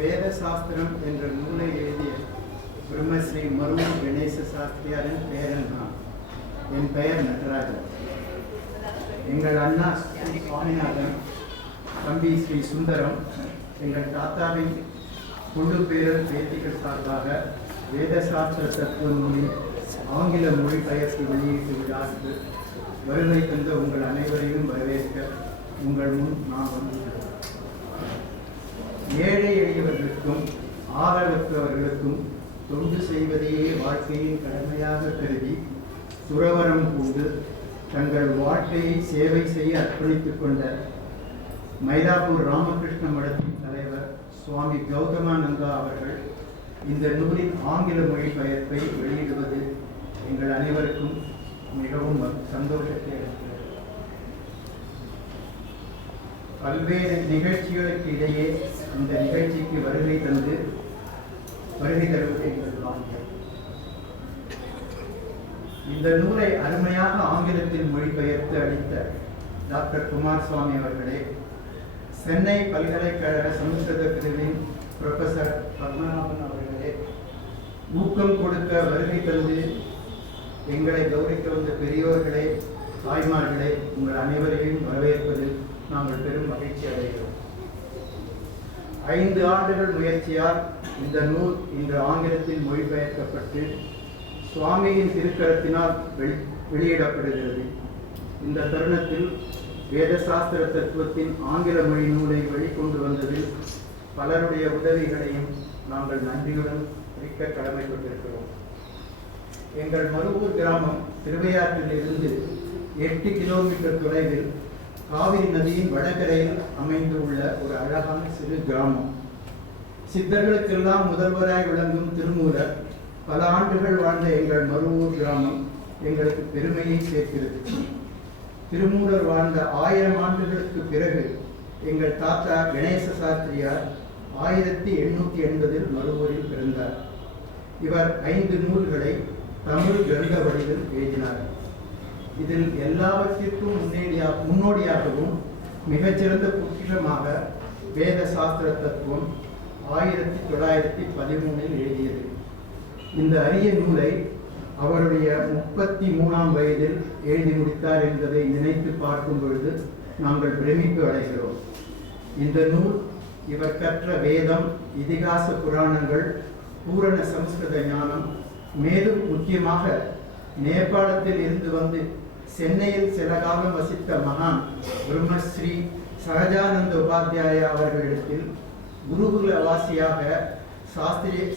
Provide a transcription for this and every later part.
வேத சாஸ்திரம் என்ற நூலை எழுதிய பிரம்மஸ்ரீ மருவூர் கணேச சாஸ்திரியாரின் பேரன் நான். என் பெயர் நடராஜன். எங்கள் அண்ணா ஸ்ரீ சுவாமிநாதன், தம்பி ஸ்ரீ சுந்தரம், எங்கள் தாத்தாவின் குழு பேரல் பேத்திகள் சார்பாக வேத சாஸ்திர தத்துவ நூலில் ஆங்கில மொழிபெயர்ப்பு வெளியீட்டு விழாவுக்கு வருகை தந்த உங்கள் அனைவரையும் வரவேற்க உங்கள் முன் நான் வந்துள்ளேன். ஏழை எளியவர்களுக்கும் ஆதரவற்றவர்களுக்கும் தொண்டு செய்வதையே வாழ்க்கையின் கடமையாக கருதி துறவரம் பூண்டு தங்கள் வாழ்க்கையை சேவை செய்ய அர்ப்பணித்துக் கொண்ட மயிலாப்பூர் ராமகிருஷ்ண மடத்தின் தலைவர் சுவாமி கௌதமானந்தா அவர்கள் இந்த நூலின் ஆங்கில மொழிபெயர்ப்பை வெளியிடுவது எங்கள் அனைவருக்கும் மிகவும் சந்தோஷத்தை அளிக்கிறது. பல்வேறு நிகழ்ச்சிகளுக்கு இடையே இந்த நிகழ்ச்சிக்கு வருகை தருவது எங்கள் பாக்கியம். இந்த நூலை அருமையாக ஆங்கிலத்தில் மொழிபெயர்த்து அளித்த டாக்டர் குமாரசுவாமி அவர்களே, சென்னை பல்கலைக்கழக சமஸ்கிருத பிரிவின் புரொஃபசர் பத்மநாபன் அவர்களே, ஊக்கம் கொடுக்க வருகை தந்து எங்களை கௌரவிக்க வந்த பெரியோர்களே, தாய்மார்களே, உங்கள் அனைவரையும் வரவேற்பதில் நாங்கள் பெரும் மகிழ்ச்சி அடைகிறோம். 5 ஆண்டுகள் முயற்சியால் இந்த நூல் இன்று ஆங்கிலத்தில் மொழிபெயர்க்கப்பட்டு சுவாமியின் திருக்கரத்தினால் வெளியிடப்படுகிறது. இந்த தருணத்தில் வேத சாஸ்திர தத்துவத்தின் ஆங்கில மொழி நூலை வெளிக்கொண்டு வந்ததில் பலருடைய உதவிகளையும் நாங்கள் நன்றியுடன் குறிக்க கடமைப்பட்டிருக்கிறோம். எங்கள் மருவூர் கிராமம் திருவையாற்றிலிருந்து 8 கிலோமீட்டர் தொலைவில் காவிரி நதியின் வடகரையில் அமைந்துள்ள ஒரு அழகான சிறு கிராமம். சித்தர்களுக்கெல்லாம் முதல்வராய் விளங்கும் திருமூலர் பல ஆண்டுகள் வாழ்ந்த எங்கள் மருவூர் கிராமம் எங்களுக்கு பெருமையை சேர்க்கிறது. திருமூலர் வாழ்ந்த 1000 ஆண்டுகளுக்கு பிறகு எங்கள் தாத்தா கணேச சாஸ்திரியார் 1880 மருவூரில் பிறந்தார். இவர் 5 நூல்களை தமிழ் கிரந்த வடிவில் எழுதினார். இதில் எல்லாவற்றிற்கும் முன்னோடியாகவும் மிகச்சிறந்த பொக்கிஷமாக வேத சாஸ்திர தத்துவம் 1913 எழுதியது. இந்த அரிய நூலை அவருடைய 33ஆம் வயதில் எழுதி முடித்தார் என்பதை நினைத்து பார்க்கும் பொழுது நாங்கள் பிரமிப்பு அடைகிறோம். இந்த நூல் இவர் கற்ற வேதம், இதிகாச புராணங்கள், பூரண சமஸ்கிருத ஞானம், மேலும் முக்கியமாக நேபாளத்தில் இருந்து வந்து சென்னையில் சில காலம் வசித்த மகான் பிரம்மஸ்ரீ சகஜானந்த உபாத்தியாயா அவர்களிடத்தில் குருகுல வாசியாக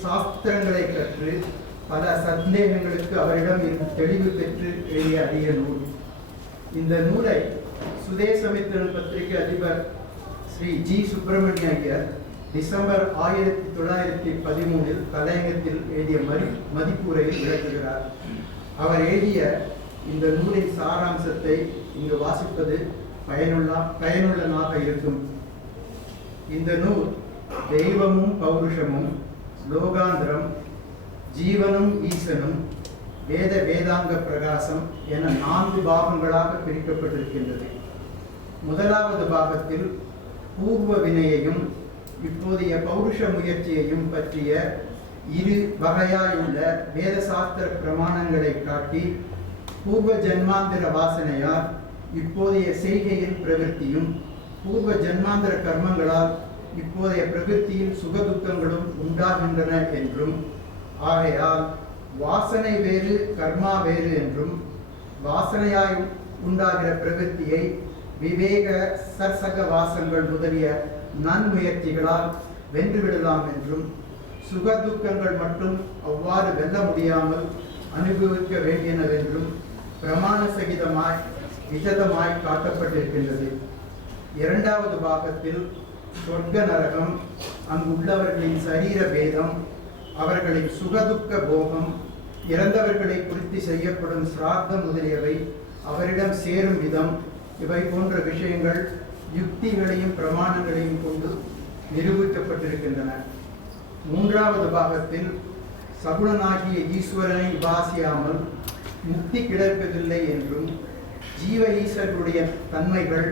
சாஸ்திரங்களை கற்று பல சந்தேகங்களுக்கு அவரிடம் இருந்து தெளிவு பெற்று எழுதிய அரிய நூல். இந்த நூலை சுதேசமித்திரன் பத்திரிகை அதிபர் ஸ்ரீ ஜி சுப்பிரமணிய ஐயர் டிசம்பர் 1913 தலையங்கத்தில் எழுதிய மதிப்புரையில் விளக்குகிறார். அவர் எழுதிய இந்த நூலின் சாராம்சத்தை இங்கு வாசிப்பது பயனுள்ளதாக இருக்கும். இந்த நூல் தெய்வமும் பௌருஷமும், லோகாந்திரம், ஜீவனும் ஈசனும், வேதாங்க பிரகாசம் என 4 பாகங்களாக பிரிக்கப்பட்டிருக்கின்றது. முதலாவது பாகத்தில் பூர்வ வினையையும் இப்போதைய பௌருஷ முயற்சியையும் பற்றிய 2 வகையாயுள்ள வேத சாஸ்திர பிரமாணங்களை காட்டி பூர்வ ஜன்மாந்திர வாசனையால் இப்போதைய செய்கையில் பிரவிற்த்தியும், பூர்வ ஜன்மாந்திர கர்மங்களால் இப்போதைய பிரவிற்த்தியில் சுகதுக்கங்களும் உண்டாகின்றன என்றும், ஆகையால் வாசனை வேறு கர்மா வேறு என்றும், வாசனையாய் உண்டாகிற பிரவிற்த்தியை விவேக சர்சக வாசங்கள் முதலிய நன்முயற்சிகளால் வென்றுவிடலாம் என்றும், சுகதுக்கங்கள் மட்டும் அவ்வாறு வெல்ல முடியாமல் அனுபவிக்க வேண்டியனவென்றும் பிரமாண சகிதமாய் விசதமாய் காட்டப்பட்டிருக்கின்றது. இரண்டாவது பாகத்தில் சொர்க்க நரகம், அங்குள்ளவர்களின் சரீர பேதம், அவர்களின் சுகதுக்க போகம், இறந்தவர்களை குறித்து செய்யப்படும் சிராத்தம் முதலியவை அவரிடம் சேரும் விதம், இவை போன்ற விஷயங்கள் யுக்திகளையும் பிரமாணங்களையும் கொண்டு நிரூபிக்கப்பட்டிருக்கின்றன. மூன்றாவது பாகத்தில் சகுணனாகிய ஈஸ்வரனை உபாசியாமல் முக்தி கிடைப்பதில்லை என்றும், ஜீவ ஈஸ்வரனுடைய தன்மைகள்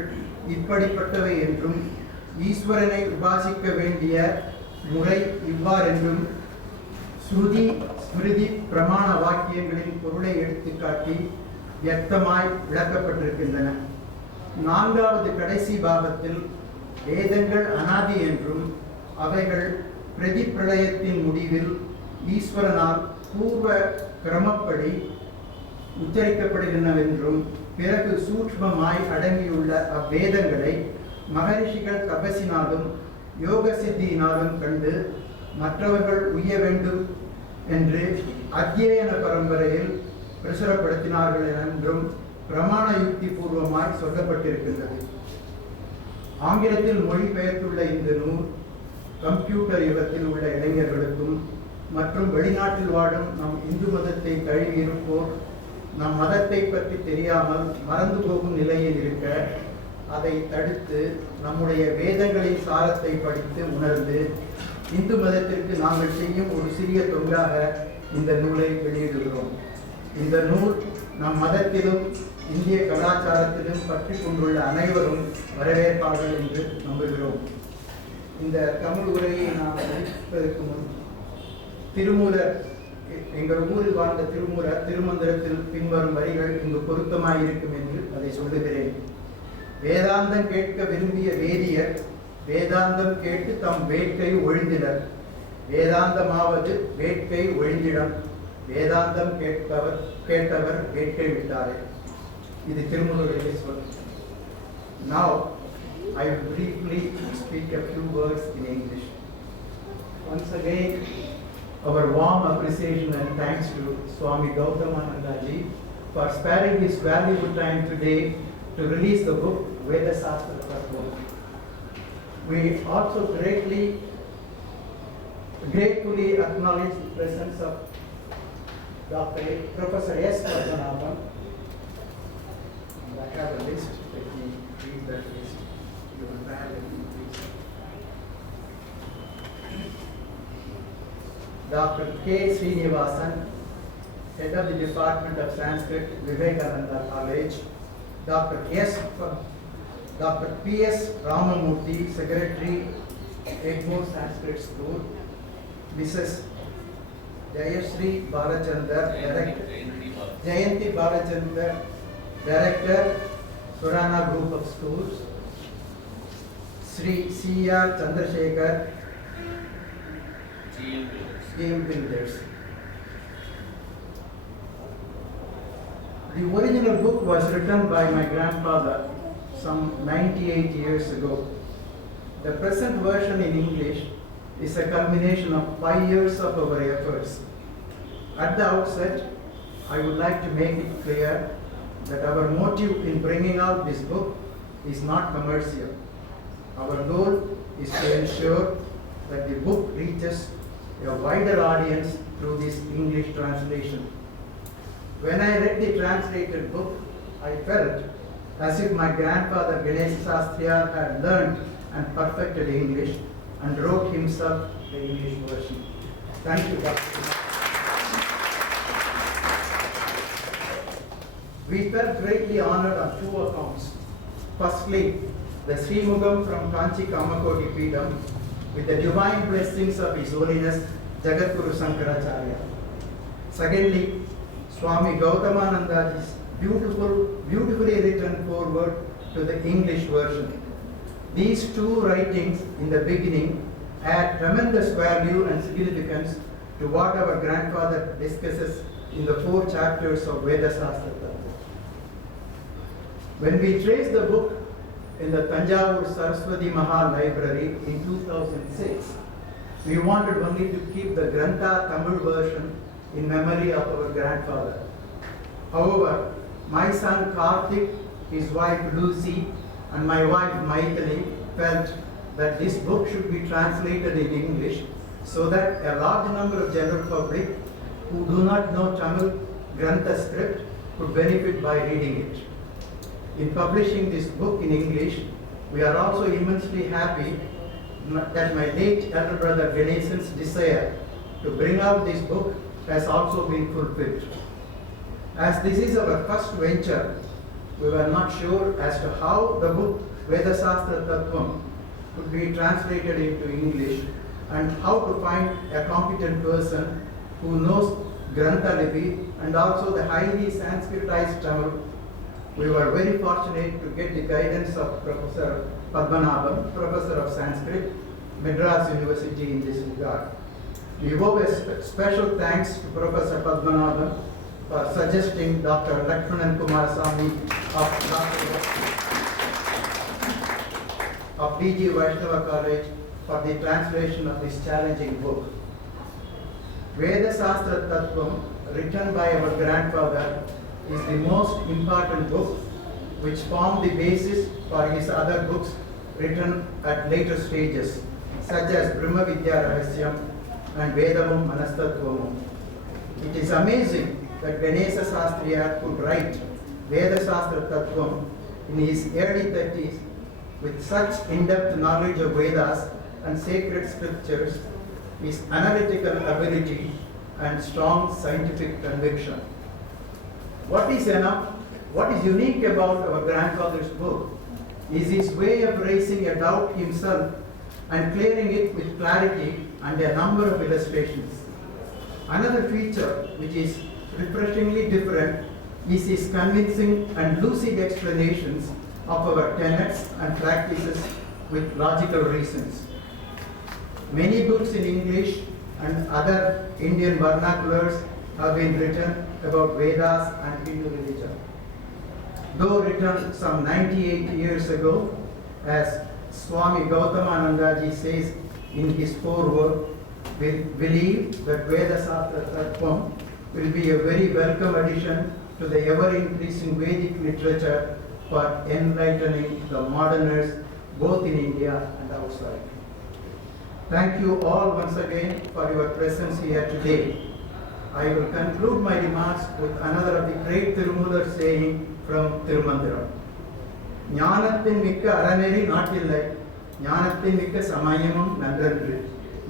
இப்படிப்பட்டவை என்றும், ஈஸ்வரனை உபாசிக்க வேண்டிய முறை இவ்வாறென்றும் ஸ்ருதி ஸ்மிருதி பிரமாண வாக்கியங்களின் பொருளை எடுத்துக்காட்டி வியக்தமாய் விளக்கப்பட்டிருக்கின்றன. நான்காவது கடைசி பாகத்தில் வேதங்கள் அனாதி என்றும், அவைகள் பிரதிப்பிரளயத்தின் முடிவில் ஈஸ்வரனால் பூர்வ கிரமப்படி உச்சரிக்கப்படுகின்றனவென்றும், பிறகு சூட்சுமமாய் அடங்கியுள்ள அவ்வேதங்களை மகரிஷிகள் தபசினாலும் யோக சித்தியினாலும் கண்டு மற்றவர்கள் உய்ய வேண்டும் என்று அத்தியன பரம்பரையில் பிரசுரப்படுத்தினார்கள் என்றும் பிரமாண யுக்தி பூர்வமாய் சொல்லப்பட்டிருக்கின்றது. ஆங்கிலத்தில் மொழிபெயர்த்துள்ள இந்த நூல் கம்ப்யூட்டர் யுகத்தில் உள்ள இளைஞர்களுக்கும் மற்றும் வெளிநாட்டில் வாழும் நம் இந்து மதத்தை தழுவியிருப்போர் நம் மதத்தை பற்றி தெரியாமல் மறந்து போகும் நிலையில் இருக்க, அதை தடுத்து நம்முடைய வேதங்களின் சாரத்தை படித்து உணர்ந்து இந்து மதத்திற்கு நாங்கள் செய்யும் ஒரு சிறிய தொண்டாக இந்த நூலை வெளியிடுகிறோம். இந்த நூல் நம் மதத்திலும் இந்திய கலாச்சாரத்திலும் பற்றி கொண்டுள்ள அனைவரும் வரவேற்பார்கள் என்று நம்புகிறோம். இந்த தமிழ் உரையை நாம் முடிப்பதற்கு முன் திருமூலர், எங்கள் ஊரில் வாழ்ந்த திருமூலர் திருமந்திரத்தில் பின்வரும் வரிகள் இங்கு பொருத்தமாயிருக்கும் என்று அதை சொல்லுகிறேன். வேதாந்தம் கேட்க விரும்பிய வேதியர் வேதாந்தம் கேட்டு தம் வேட்கை ஒழிந்தினர். வேதாந்தமாவது வேட்கை ஒழிந்திடம். வேதாந்தம் கேட்டவர் வேட்கை விட்டாரே. இது திருமூலருடைய சொல். Now I will briefly speak a few words in English. Once again, our warm appreciation and thanks to Swami Gautamananda Ji for sparing his valuable time today to release the book Veda Sastra Tattva. We also gratefully acknowledge the presence of Professor S. Padmanabhan. I have a list. Let me read that list. You will bear with me, please. Dr. K. Srinivasan, Head of the Department of Sanskrit, Vivekananda College. Dr. P.S. Ramamurthy, Secretary, Egmore Sanskrit School. Mrs. Jayashree Balachandar, Jayanti Balachandar, Director, Surana Group of Schools. Sri C.R. Chandrasekhar, GM Builders. The original book was written by my grandfather some 98 years ago. The present version in English is a culmination of 5 years of our efforts. At the outset, I would like to make it clear that our motive in bringing out this book is not commercial. Our goal is to ensure that the book reaches a wider audience through this English translation. When I read the translated book, I felt as if my grandfather Ganesha Sastriyar had learned and perfected English and wrote himself the English version. Thank you, Dr. We felt greatly honored on two accounts. Firstly, the Srimugam from Kanchi Kamakoti Peedam, with the divine blessings of His Holiness Jagadguru Sankaracharya. Secondly, Swami Gautamananda's beautifully written foreword to the English version. These two writings in the beginning add tremendous value and significance to what our grandfather discusses in the 4 chapters of Veda Sastra. When we trace the book in the Tanjavur Saraswati Mahal Library in 2006. We wanted only to keep the Grantha Tamil version in memory of our grandfather. However, my son Karthik, his wife Lucy, and my wife Maithili felt that this book should be translated in English so that a large number of general public who do not know Tamil Grantha script could benefit by reading it. In publishing this book in English, we are also immensely happy that my late elder brother Ganesan's desire to bring out this book has also been fulfilled. As this is our first venture, we were not sure as to how the book Veda Sastra Tattvam could be translated into English and how to find a competent person who knows Grantha Lipi and also the highly Sanskritized Tamil. We were very fortunate to get the guidance of Professor Padmanabhan, Professor of Sanskrit, Madras University in this regard. We owe a special thanks to Professor Padmanabhan for suggesting Dr. Lakshmanan Kumarasamy of D.G. Vaishnava College for the translation of this challenging book. Veda Sastra Tattvam, written by our grandfather, is the most important book which formed the basis for his other books written at later stages, such as Brahma Vidya Rahasyam and Vedamam Manastattvamam. It is amazing that Ganesa Sastriya could write Veda Sastra Tattvam in his early 30s with such in-depth knowledge of Vedas and sacred scriptures, his analytical ability and strong scientific conviction. What is unique about our grandfather's book is his way of raising a doubt himself and clearing it with clarity and a number of illustrations. Another feature which is refreshingly different is his convincing and lucid explanations of our tenets and practices with logical reasons. Many books in English and other Indian vernaculars have been written about Vedas and Hindu religion. Though written some 98 years ago, as Swami Gautamanandaji says in his foreword, we believe that Veda Sastra Tattvam will be a very welcome addition to the ever-increasing Vedic literature for enlightening the moderners both in India and outside. Thank you all once again for your presence here today. I will conclude my remarks with another of the great Tirumular saying from Tirumandiram. ஞானத்தின் மிக்க அறநெறி நாட்டில்லை, ஞானத்தின் மிக்க சமயமும் நன்றன்று,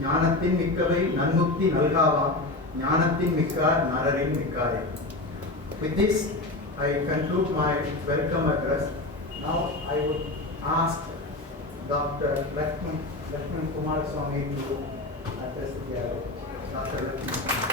ஞானத்தின் மிக்கவை நன்முக்தி நல்காவா, ஞானத்தின் மிக்கார் நரரின் மிக்காரே. With this, I conclude my welcome address. Now I would ask Dr. Lakshman Kumarasamy to address the dialogue. Dr. Lakshman.